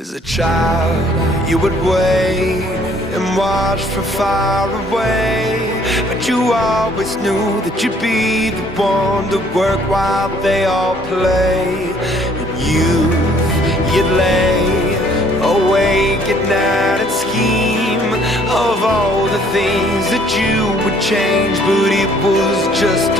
As a child, you would wait and watch from far away, but you always knew that you'd be the one to work while they all play. And you'd lay awake at night and scheme of all the things that you would change, but it was just